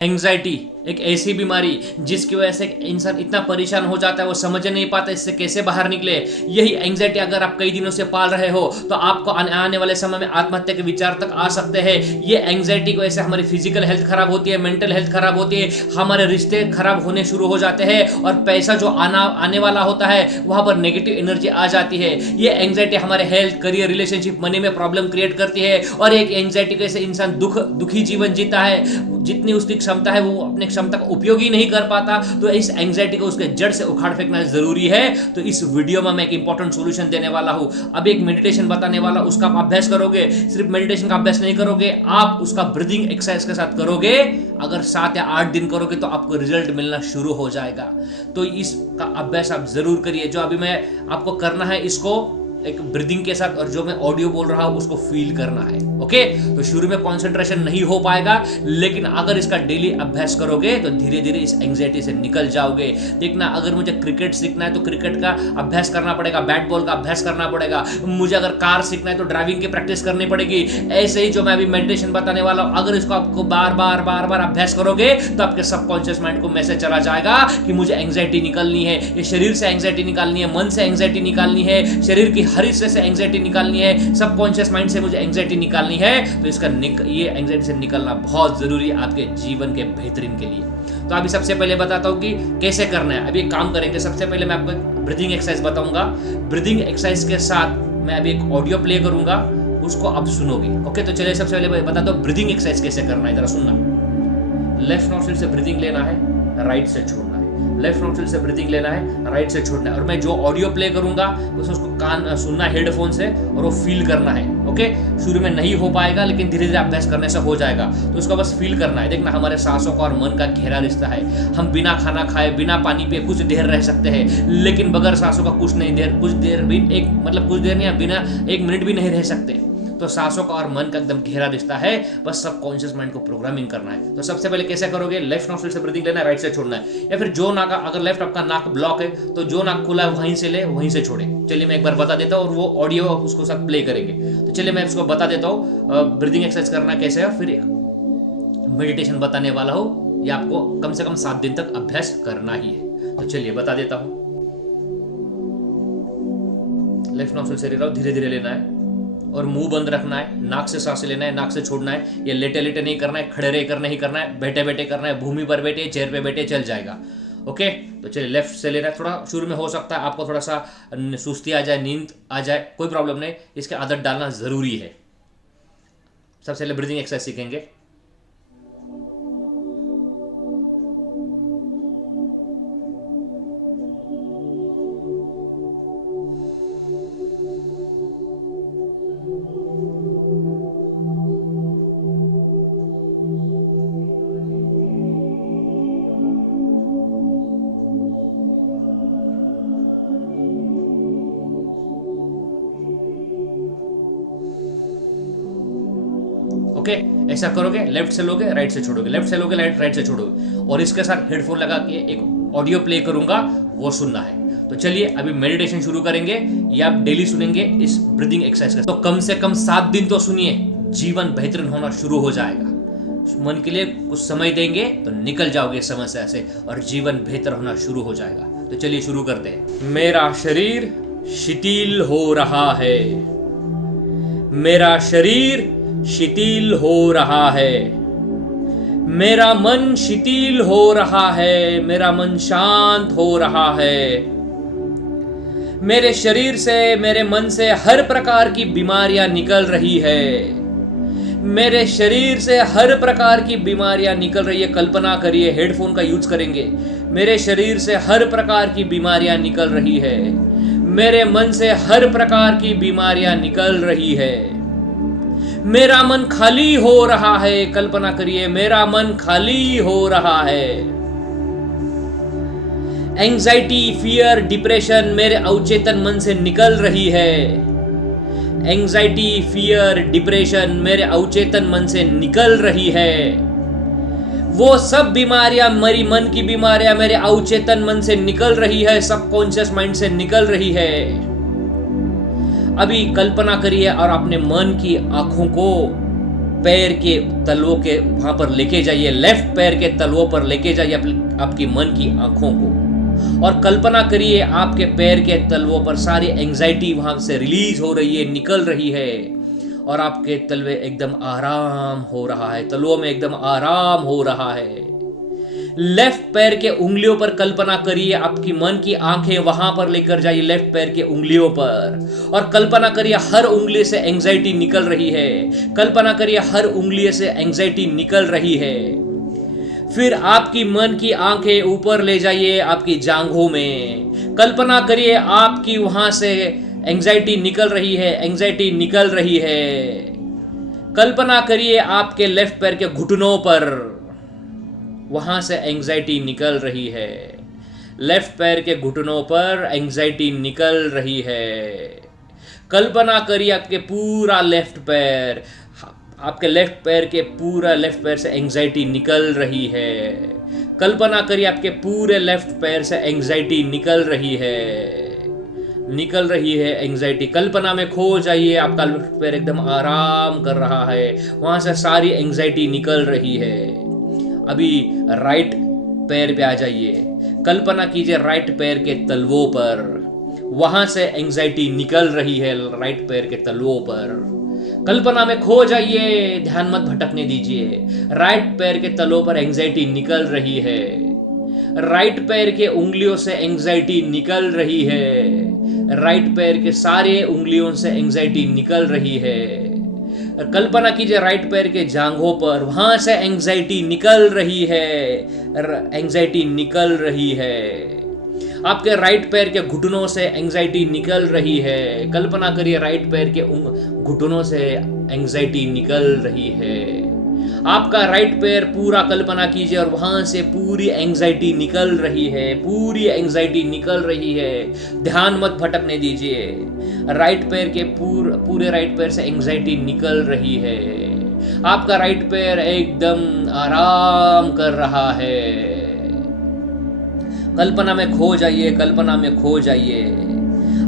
Anxiety एक ऐसी बीमारी जिसकी वजह से इंसान इतना परेशान हो जाता है, वो समझ नहीं पाता इससे कैसे बाहर निकले। यही एंग्जाइटी अगर आप कई दिनों से पाल रहे हो तो आपको आने वाले समय में आत्महत्या के विचार तक आ सकते हैं। ये एंग्जाइटी की वजह से हमारी फिजिकल हेल्थ खराब होती है, मेंटल हेल्थ खराब होती है, हमारे रिश्ते खराब होने शुरू हो जाते हैं और पैसा जो आने वाला होता है वहां पर नेगेटिव एनर्जी आ जाती है। ये एंग्जाइटी हमारे हेल्थ, करियर, रिलेशनशिप, मनी में प्रॉब्लम क्रिएट करती है और एक एंग्जाइटी की वजह से इंसान दुखी जीवन जीता है। जितनी उसकी क्षमता है वो अपने क्षमता का उपयोग ही नहीं कर पाता। तो इस एंग्जाइटी को उसके जड़ से उखाड़ फेंकना जरूरी है। तो इस वीडियो में मैं एक इंपॉर्टेंट सॉल्यूशन देने वाला हूं। अब एक मेडिटेशन बताने वाला, उसका आप अभ्यास करोगे। सिर्फ मेडिटेशन का अभ्यास नहीं करोगे, आप उसका ब्रीदिंग एक्सरसाइज के साथ करोगे। अगर 7 या 8 दिन करोगे तो आपको रिजल्ट मिलना शुरू हो जाएगा। तो इसका अभ्यास आप जरूर करिए। जो अभी मैं आपको करना है, इसको एक ब्रीदिंग के साथ और जो मैं ऑडियो बोल रहा हूं उसको फील करना है। ओके, तो शुरू में कंसंट्रेशन नहीं हो पाएगा, लेकिन अगर इसका डेली अभ्यास करोगे तो धीरे धीरे इस एंग्जाइटी से निकल जाओगे। देखना, अगर मुझे क्रिकेट सीखना है तो क्रिकेट का अभ्यास करना पड़ेगा, बैट बॉल का अभ्यास करना पड़ेगा। मुझे अगर कार सीखना है तो ड्राइविंग की प्रैक्टिस करनी पड़ेगी। ऐसे ही जो मैं अभी मेडिटेशन बताने वाला हूं, अगर इसको आपको बार बार अभ्यास करोगे तो आपके सबकॉन्शियस माइंड को मैसेज चला जाएगा कि मुझे एंग्जाइटी निकालनी है, ये शरीर से एंग्जाइटी निकालनी है, मन से एंग्जाइटी निकालनी है, शरीर की हर हिस्से से एंग्जाइटी निकालनी है, सबकॉन्शियस माइंड से मुझे एंग्जाइटी निकालनी है। तो इसका ये एंग्जाइटी से निकलना बहुत जरूरी है आपके जीवन के बेहतरीन के लिए। तो अभी सबसे पहले बताता हूं कि कैसे करना है। अभी एक काम करेंगे, सबसे पहले मैं आपको ब्रीदिंग एक्सरसाइज बताऊंगा। ब्रीदिंग एक्सरसाइज के साथ मैं अभी एक ऑडियो प्ले करूंगा, उसको आप सुनोगे। ओके, तो चलिए सबसे पहले बताता हूं ब्रीदिंग एक्सरसाइज कैसे करना है। जरा सुनना। लेफ्ट नोस्ट्रिल से ब्रीदिंग लेना है, राइट से छोड़ना है। लेफ्ट नोस्ट्रिल से ब्रीदिंग लेना है, राइट से छोड़ना है। और मैं जो ऑडियो प्ले करूंगा उसको कान सुनना हेडफोन से और वो फील करना है। ओके, शुरू में नहीं हो पाएगा लेकिन धीरे धीरे अभ्यास करने से हो जाएगा। तो उसको बस फील करना है। देखना, हमारे सांसों का और मन का गहरा रिश्ता है। हम बिना खाना खाए, बिना पानी पिए कुछ देर रह सकते हैं, लेकिन बगैर सांसों का कुछ देर भी कुछ देर नहीं, बिना 1 मिनट भी नहीं रह सकते। तो सांसों का और मन का एकदम गहरा रिश्ता है, बस सबकॉन्शियस माइंड को प्रोग्रामिंग करना है। तो सबसे पहले कैसे करोगे? लेफ्ट नोस्ट्रिल से ब्रीदिंग लेना है, राइट से छोड़ना है। या फिर जो नाक, अगर लेफ्ट आपका नाक ब्लॉक है तो जो नाक खुला है वहीं से ले, वहीं से छोड़े। चलिए मैं एक बार बता देता हूँ और वो ऑडियो उसको साथ प्ले करेंगे। तो चलिए मैं उसको बता देता हूँ ब्रीदिंग एक्सरसाइज करना कैसे है, फिर मेडिटेशन बताने वाला हूँ। ये आपको कम से कम 7 दिन तक अभ्यास करना ही है। तो चलिए बता देता हूँ। लेफ्ट नोस्ट्रिल से ले रहा हूँ, धीरे धीरे लेना है और मुंह बंद रखना है। नाक से सांस लेना है, नाक से छोड़ना है। ये लेटे लेटे नहीं करना है, खड़े रहकर नहीं करना है, बैठे बैठे करना है। भूमि पर बैठे, चेयर पे बैठे, चल जाएगा। ओके, तो चलिए लेफ्ट से लेना है। थोड़ा शुरू में हो सकता है आपको थोड़ा सा सुस्ती आ जाए, नींद आ जाए, कोई प्रॉब्लम नहीं, इसके आदत डालना जरूरी है। सबसे पहले ब्रीदिंग एक्सरसाइज सीखेंगे। ओके, ऐसा करोगे, लेफ्ट से लोगे, राइट से छोड़ोगे, लेफ्ट से लोगे, राइट से छोड़ोगे। और इसके साथ हेडफोन लगा के एक ऑडियो प्ले करूंगा, वो सुनना है। तो चलिए अभी मेडिटेशन शुरू करेंगे। ये आप डेली सुनेंगे इस ब्रीदिंग एक्सरसाइज का। तो कम से कम 7 दिन तो सुनिए, जीवन बेहतरीन होना शुरू हो जाएगा। मन के लिए कुछ समय देंगे तो निकल जाओगे समस्या से और जीवन बेहतर होना शुरू हो जाएगा। तो चलिए शुरू करते हैं। मेरा शरीर शिथिल हो रहा है, मेरा शरीर शिथिल हो रहा है, मेरा मन शिथिल हो रहा है, मेरा मन शांत हो रहा है। मेरे शरीर से, मेरे मन से हर प्रकार की बीमारियां निकल रही है, मेरे शरीर से हर प्रकार की बीमारियां निकल रही है। कल्पना करिए, हेडफोन का यूज करेंगे। मेरे शरीर से हर प्रकार की बीमारियां निकल रही है, मेरे मन से हर प्रकार की बीमारियां निकल रही है। मेरा मन खाली हो रहा है। कल्पना करिए, मेरा मन खाली हो रहा है। एंजाइटी, फियर, डिप्रेशन मेरे अवचेतन मन से निकल रही है। एंजाइटी, फियर, डिप्रेशन मेरे अवचेतन मन से निकल रही है। वो सब बीमारियां, मेरी मन की बीमारियां मेरे अवचेतन मन से निकल रही है, सबकॉन्शियस माइंड से निकल रही है। अभी कल्पना करिए और अपने मन की आंखों को पैर के तलवों के वहां पर लेके जाइए, लेफ्ट पैर के तलवों पर लेके जाइए आपकी मन की आंखों को, और कल्पना करिए आपके पैर के तलवों पर सारी एंजाइटी वहां से रिलीज हो रही है, निकल रही है, और आपके तलवे एकदम आराम हो रहा है, तलवों में एकदम आराम हो रहा है। लेफ्ट पैर के उंगलियों पर कल्पना करिए, आपकी मन की आंखें वहां पर लेकर जाइए लेफ्ट पैर के उंगलियों पर, और कल्पना करिए हर उंगली से एंजाइटी निकल रही है, कल्पना करिए हर उंगली से एंजाइटी निकल रही है। फिर आपकी मन की आंखें ऊपर ले जाइए आपकी जांघों में, कल्पना करिए आपकी वहां से एंजाइटी निकल रही है, एंजाइटी निकल रही है। कल्पना करिए आपके लेफ्ट पैर के घुटनों पर, वहां से एंजाइटी निकल रही है, लेफ्ट पैर के घुटनों पर एंजाइटी निकल रही है। कल्पना करिए आपके पूरा लेफ्ट पैर, आपके लेफ्ट पैर के पूरा लेफ्ट पैर से एंजाइटी निकल रही है। कल्पना करिए आपके पूरे लेफ्ट पैर से एंजाइटी निकल रही है, निकल रही है एंजाइटी। कल्पना में खो जाइए, आपका लेफ्ट पैर एकदम आराम कर रहा है, वहां से सारी एंजाइटी निकल रही है। अभी राइट पैर पे आ जाइए, कल्पना कीजिए राइट पैर के तलवों पर, वहां से एंजाइटी निकल रही है राइट पैर के तलवों पर। कल्पना में खो जाइए, ध्यान मत भटकने दीजिए, राइट पैर के तलवों पर एंजाइटी निकल रही है, राइट पैर के उंगलियों से एंजाइटी निकल रही है, राइट पैर के सारे उंगलियों से एंजाइटी निकल रही है। कल्पना कीजिए राइट पैर के जांघों पर, वहां से एंजाइटी निकल रही है, एंजाइटी निकल रही है। आपके राइट पैर के घुटनों से एंजाइटी निकल रही है, कल्पना करिए राइट पैर के घुटनों से एंजाइटी निकल रही है। आपका राइट पैर पूरा कल्पना कीजिए और वहां से पूरी एंजाइटी निकल रही है, पूरी एंजाइटी निकल रही है। ध्यान मत भटकने दीजिए, राइट पैर के पूरे राइट पैर से एंजाइटी निकल रही है। आपका राइट पैर एकदम आराम कर रहा है। कल्पना में खो जाइए, कल्पना में खो जाइए।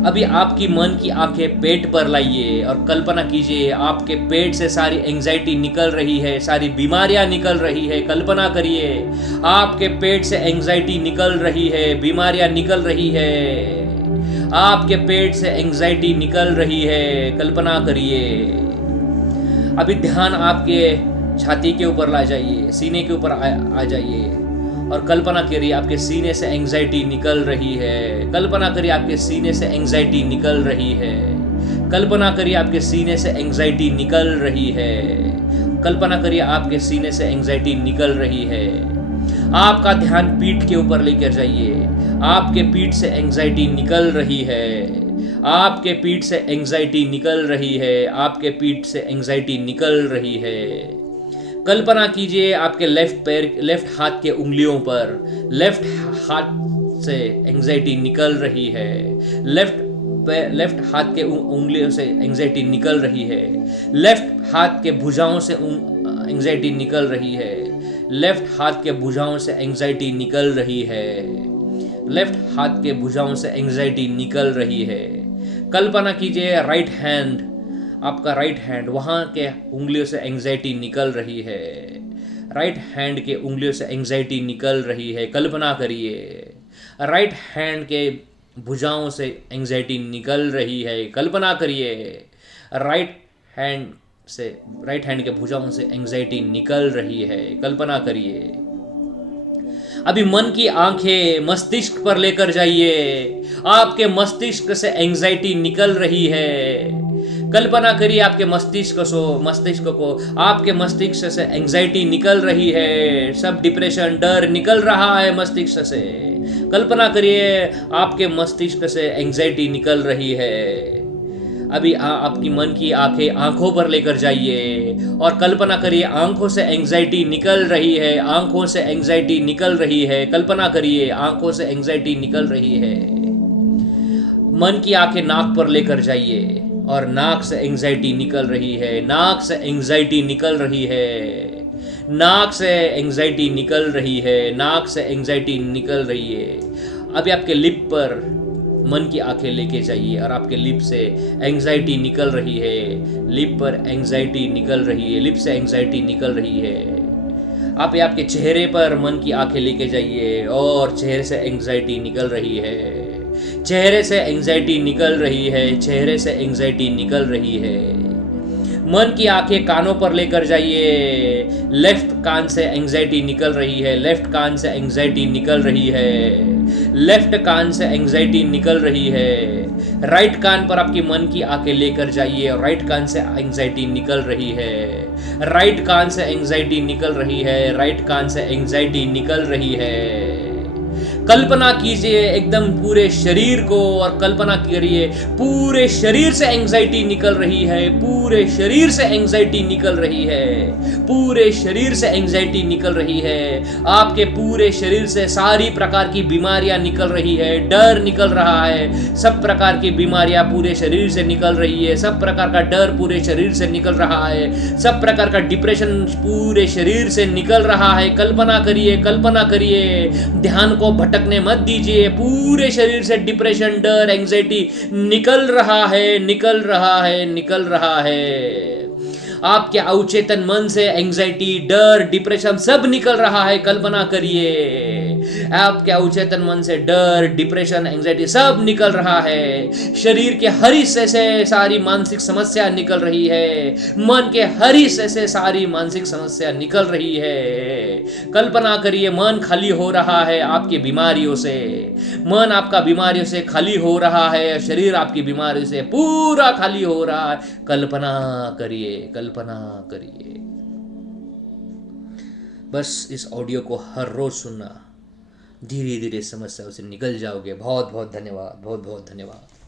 अभी आपकी मन की आंखें पेट पर लाइए और कल्पना कीजिए आपके पेट से सारी एंजाइटी निकल रही है, सारी बीमारियां निकल रही है। कल्पना करिए आपके पेट से एंजाइटी निकल रही है, बीमारियां निकल रही है। आपके पेट से एंजाइटी निकल रही है, कल्पना करिए। अभी ध्यान आपके छाती के ऊपर ला जाइए, सीने के ऊपर आ जाइए और कल्पना करिए आपके सीने से एंजाइटी निकल रही है। कल्पना करिए आपके सीने से एंजाइटी निकल रही है। कल्पना करिए आपके सीने से एंजाइटी निकल रही है। कल्पना करिए आपके सीने से एंजाइटी निकल रही है। आपका ध्यान पीठ के ऊपर लेकर जाइए। आपके पीठ से एंजाइटी निकल रही है। आपके पीठ से एंजाइटी निकल रही है। आपके पीठ से एंजाइटी निकल रही है। कल्पना कीजिए आपके लेफ्ट हाथ के उंगलियों पर, लेफ्ट हाथ से एंजाइटी निकल रही है। लेफ्ट हाथ के उंगलियों से एंजाइटी निकल रही है। लेफ्ट हाथ के भुजाओं से एंजाइटी निकल रही है। लेफ्ट हाथ के भुजाओं से एंजाइटी निकल रही है। लेफ्ट हाथ के भुजाओं से एंजाइटी निकल रही है। कल्पना कीजिए राइट हैंड, आपका राइट हैंड, वहाँ के उंगलियों से एंजाइटी निकल रही है। राइट हैंड के उंगलियों से एंजाइटी निकल रही है। कल्पना करिए राइट हैंड के भुजाओं से एंजाइटी निकल रही है। कल्पना करिए राइट हैंड के भुजाओं से एंजाइटी निकल रही है। कल्पना करिए। अभी मन की आंखें मस्तिष्क पर लेकर जाइए। आपके मस्तिष्क से एंजाइटी निकल रही है। कल्पना करिए आपके मस्तिष्क को आपके मस्तिष्क से एंजाइटी निकल रही है। सब डिप्रेशन, डर निकल रहा है मस्तिष्क से। कल्पना करिए आपके मस्तिष्क से एंजाइटी निकल रही है। अभी आपकी मन की आंखें आंखों पर लेकर जाइए और कल्पना करिए आंखों से एंजाइटी निकल रही है। आंखों से एंजाइटी निकल रही है। कल्पना करिए आंखों से एंजाइटी निकल रही है। मन की आंखें नाक पर लेकर जाइए और नाक से एंजाइटी निकल रही है। नाक से एंजाइटी निकल रही है। नाक से एंजाइटी निकल रही है। नाक से एंजाइटी निकल रही है। अभी आपके लिप पर मन की आंखें लेके जाइए और आपके लिप से एंग्जाइटी निकल रही है, लिप पर एंग्जाइटी निकल रही है, लिप से एंग्जाइटी निकल रही है। आप ये आपके चेहरे पर मन की आंखें लेके जाइए और चेहरे से एंग्जाइटी निकल रही है, चेहरे से एंग्जाइटी निकल रही है, चेहरे से एंग्जाइटी निकल रही है। मन की आंखें कानों पर लेकर जाइए, लेफ्ट कान से एंग्जाइटी निकल रही है, लेफ्ट कान से एंग्जाइटी निकल रही है, लेफ्ट कान से एंग्जाइटी निकल रही है। राइट कान पर आपकी मन की आंखें लेकर जाइए, राइट कान से एंग्जाइटी निकल रही है, राइट कान से एंग्जाइटी निकल रही है, राइट कान से एंग्जाइटी निकल रही है। कल्पना कीजिए एकदम पूरे शरीर को, और कल्पना करिए पूरे शरीर से एंग्जाइटी निकल रही है, पूरे शरीर से एंग्जाइटी निकल रही है, पूरे शरीर से एंग्जाइटी निकल रही है। आपके पूरे शरीर से सारी प्रकार की बीमारियां निकल रही है, डर निकल रहा है, सब प्रकार की बीमारियां पूरे शरीर से निकल रही है, सब प्रकार का डर पूरे शरीर से निकल रहा है, सब प्रकार का डिप्रेशन पूरे शरीर से निकल रहा है। कल्पना करिए, कल्पना करिए, ध्यान को भटकने मत दीजिए, पूरे शरीर से डिप्रेशन, डर, एंग्जाइटी निकल रहा है, निकल रहा है, निकल रहा है। आपके अवचेतन मन से एंग्जाइटी, डर, डिप्रेशन सब निकल रहा है। कल्पना करिए आपके अवचेतन मन से डर, डिप्रेशन, एंग्जाइटी सब निकल रहा है। शरीर के हर हिस्से से सारी मानसिक समस्या निकल रही है, मन के हर हिस्से से सारी मानसिक समस्या निकल रही है। कल्पना करिए मन खाली हो रहा है आपकी बीमारियों से, मन आपका बीमारियों से खाली हो रहा है, शरीर आपकी बीमारियों से पूरा खाली हो रहा है। कल्पना करिए, कल्पना करिए। बस इस ऑडियो को हर रोज सुनना, धीरे धीरे समस्याओं से निकल जाओगे। बहुत बहुत धन्यवाद, बहुत बहुत धन्यवाद।